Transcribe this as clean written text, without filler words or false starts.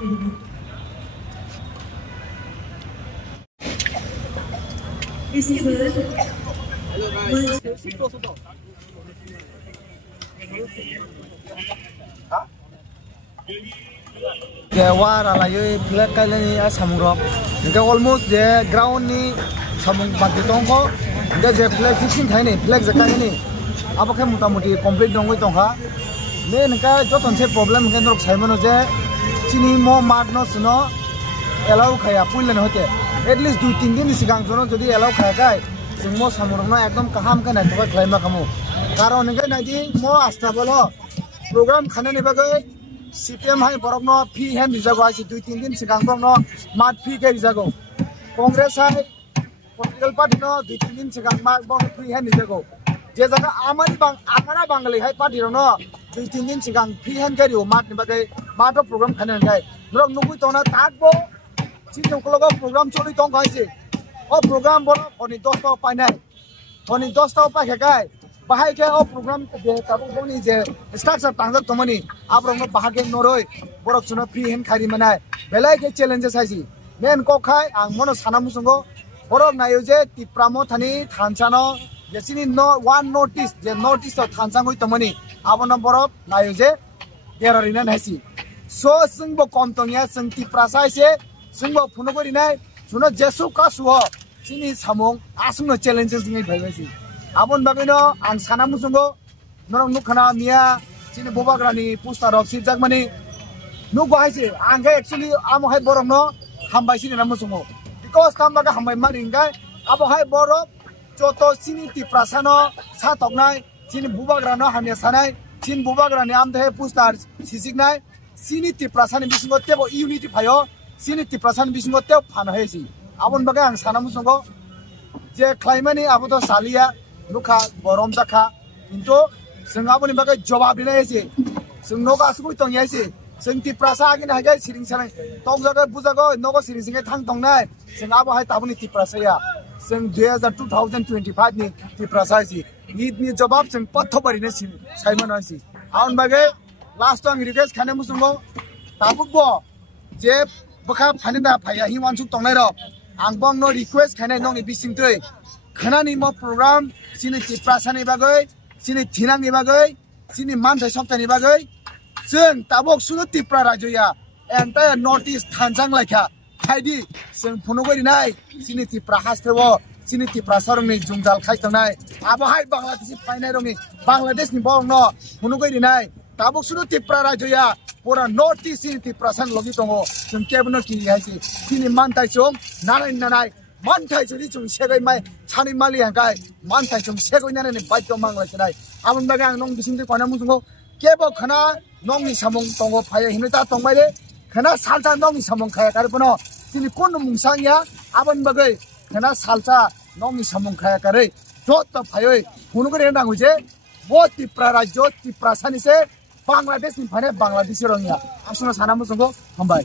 War alay flag kailani samurok ఇంకా almost je ground ni samung bagi tongko ఇంకా je flag fixing thaini flag jakani abakhe motamuti complete dongoi tongha me nka joton se problem ke norok saimono je chini mo mat no suno allow khaya pulen hote at least 2-3 din sigang jono jodi allow khaya kai jingmo samurok no ekdom kaham kana to khlaima kamu karon ngai nadi mo asta bolo program khane ni bagai CPM hai borok no phi hem dijago asi 2-3 din sigang borok no mat phi ke dijago Congress hai political party no 2-3 din sigang mat borok phi hem dijago je jaga amara bangali hai party no 2-3 din sigang phi hem ke rio mat ni bagai mat program khane ngai norok nugui tona takbo chini ukologo program choli tong kai je o program bolo oni 10 ta pai nai oni 10 ta pai kai bahai ke o program je tabu boni je structure tangjak tomani abrong no bahage noroi borok suno free hand khari manai belai ke challenges aisi men ko khai ang mono sanamu sungo borok nayo je tipramo thani thanchano jesini no one notice je notice to thanchangoi tomani abono borok nayo je derarina naisi so sungbo komtongya sung tiprasa se sungbo phunogori nai suno jesu kasuho chini samong asungno challenges ngai bhaibasi abon bagino ang sanamu sungo norong nukhana mia chini bobagrani pusta rok sijak mani nugo haise angga actually amo hai borok no hambai sini namu sungo because tambaga hambai maringai abo hai borok joto chini ti prasano sa toknai chini bobagrano hamya sanai chin bobagrani amde pusta sisiknai chini ti prasani bisingo tebo unity phayo chini ti prasani bisingo tebo phana haisi abon baga ang sanamu sungo je khlaimani abodo salia nuka borom jakha into sengaboni bagai jawab dinai se sengnoga asbui tong yaise sengti prasa agin hagai siring sanai tong jaga bujago nogo siring singai thang tongnai sengabo hai tabuni ti prasa ya seng 2025 ni ti prasa si id ni jawab seng pathobari ne saimon asi aun bagai last tong request khane musungo tabukbo je bokha phanida phaya hiwan suk tongnai ro angbong no request khane nong ni bisingtoi khanani mo program sini tiprasani bagai sini thinang ni bagai sini manthai soptani bagai जों tabok suno tipra rajoya entire notice thanjang laikha haidi जों phunogori nai sini tipra hastebo sini tipra sarongni jungjal khaitangnai abo hai bangladesh fainai rongni bangladesh ni borong no phunogori nai tabok suno tipra rajoya pura notice sini tipra san logi tongo जों kebno ki haisi sini manthai chong nanai manthai jodi chung segai mai chani mali hangkai manthai chung segoi nane baityo manglai chnai amon bagang nong bisingde kona musungo kebo khana nongni samung tongo phaya hinita tongbai de khana salcha nongni samung khaya karpono sini kon mungsangya abon bagai khana salcha nongni samung khaya kare jot to phayoi hunugre ndang hoje bo tipra rajyo tipra sani se bangladesh ni phane bangladesh rongya asuna sana musungo hambai